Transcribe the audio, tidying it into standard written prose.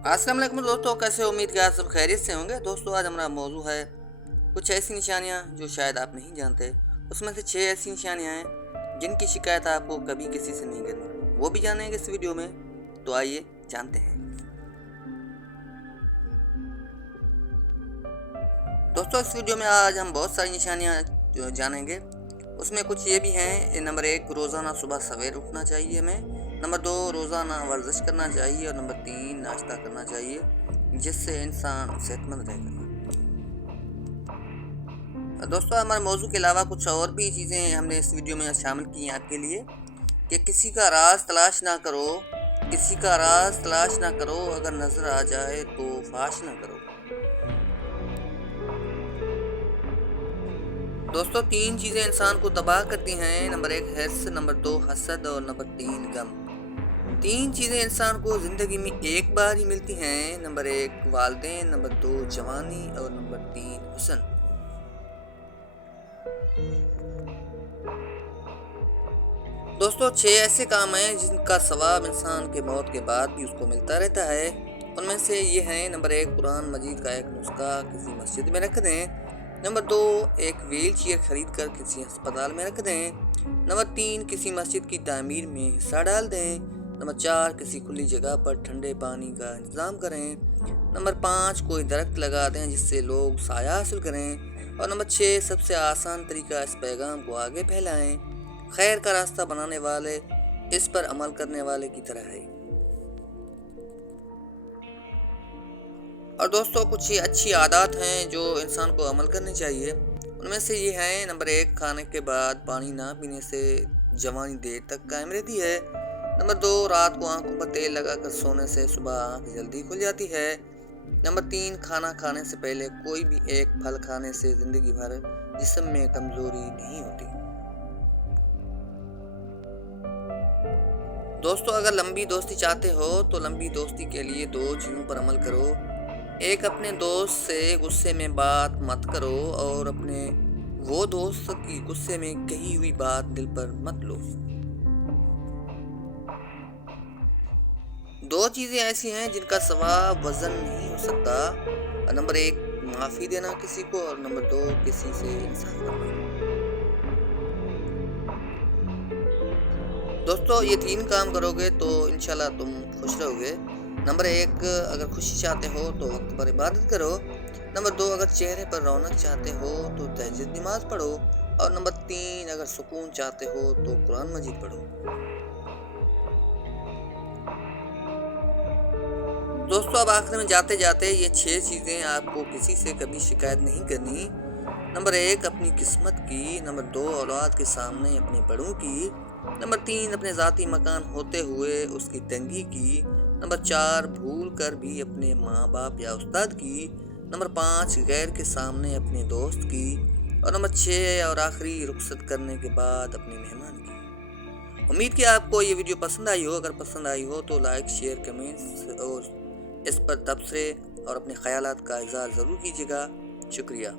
अस्सलाम वालेकुम दोस्तों, कैसे हो? उम्मीद कि आप सब खैरियत से होंगे। दोस्तों, आज हमारा मौजू है कुछ ऐसी निशानियाँ जो शायद आप नहीं जानते। उसमें से 6 ऐसी निशानियाँ हैं जिनकी शिकायत आपको कभी किसी से नहीं करनी, वो भी जानेंगे इस वीडियो में। तो आइए जानते हैं। दोस्तों, इस वीडियो में आज हम बहुत सारी निशानियाँ जो जानेंगे। उसमें कुछ ये भी हैं। नंबर 1, रोज़ाना सुबह सवेर उठना चाहिए हमें। नंबर 2, रोज़ाना वर्जिश करना चाहिए। और नंबर 3, नाश्ता करना चाहिए, जिससे इंसान सेहतमंद रहेगा। दोस्तों, हमारे मौजू के अलावा कुछ और भी चीज़ें हमने इस वीडियो में शामिल की हैं आपके लिए कि किसी का राज तलाश ना करो, किसी का राज तलाश ना करो, अगर नज़र आ जाए तो फाश ना करो। दोस्तों, 3 चीज़ें इंसान को तबाह करती हैं। नंबर 1 हिर्स, नंबर 2 हसद और नंबर 3 गम। 3 चीज़ें इंसान को ज़िंदगी में एक बार ही मिलती हैं। नंबर 1 वालिदैन, नंबर 2 जवानी और नंबर 3 हुस्न। दोस्तों, 6 ऐसे काम हैं जिनका सवाब इंसान के मौत के बाद भी उसको मिलता रहता है। उनमें से ये हैं। नंबर 1 कुरान मजीद का एक नुस्खा किसी मस्जिद में रख दें। नंबर 2 एक व्हील चेयर खरीद कर किसी अस्पताल में रख दें। नंबर 3 किसी मस्जिद की तामीर में हिस्सा डाल दें। नंबर 4 किसी खुली जगह पर ठंडे पानी का इंतज़ाम करें। नंबर 5 कोई दरख्त लगा दें जिससे लोग साया हासिल करें। और नंबर 6 सबसे आसान तरीका, इस पैगाम को आगे फैलाएं। खैर का रास्ता बनाने वाले इस पर अमल करने वाले की तरह है। और दोस्तों, कुछ ये अच्छी आदत हैं जो इंसान को अमल करनी चाहिए। उनमें से ये हैं। नंबर 1 खाने के बाद पानी ना पीने से जवानी देर तक कायम रहती है। नंबर 2 रात को आंखों पर तेल लगाकर सोने से सुबह आंख जल्दी खुल जाती है। नंबर 3 खाना खाने से पहले कोई भी एक फल खाने से जिंदगी भर जिस्म में कमजोरी नहीं होती। दोस्तों, अगर लंबी दोस्ती चाहते हो तो लंबी दोस्ती के लिए 2 चीज़ों पर अमल करो। एक, अपने दोस्त से गुस्से में बात मत करो और अपने वो दोस्त की गुस्से में कही हुई बात दिल पर मत लो। 2 चीज़ें ऐसी हैं जिनका सवाब वजन नहीं हो सकता। नंबर 1 माफ़ी देना किसी को, और नंबर 2 किसी से इंसाफ करना। दोस्तों, ये 3 काम करोगे तो इंशाल्लाह तुम खुश रहोगे। नंबर 1 अगर खुशी चाहते हो तो वक्त पर इबादत करो। नंबर 2 अगर चेहरे पर रौनक चाहते हो तो तहज्जुद नमाज पढ़ो। और नंबर 3 अगर सुकून चाहते हो तो कुरान मजीद पढ़ो। दोस्तों, अब आखिर में जाते जाते ये 6 चीज़ें आपको किसी से कभी शिकायत नहीं करनी। नंबर 1 अपनी किस्मत की। नंबर 2 औलाद के सामने अपने बड़ों की। नंबर 3 अपने ज़ाती मकान होते हुए उसकी तंगी की। नंबर 4 भूल कर भी अपने माँ बाप या उस्ताद की। नंबर 5 गैर के सामने अपने दोस्त की। और नंबर 6 और आखिरी रुखसत करने के बाद अपने मेहमान की। उम्मीद कि आपको ये वीडियो पसंद आई हो। अगर पसंद आई हो तो लाइक, शेयर, कमेंट्स और इस पर तबसरे और अपने ख्यालात का इज़हार ज़रूर कीजिएगा। शुक्रिया।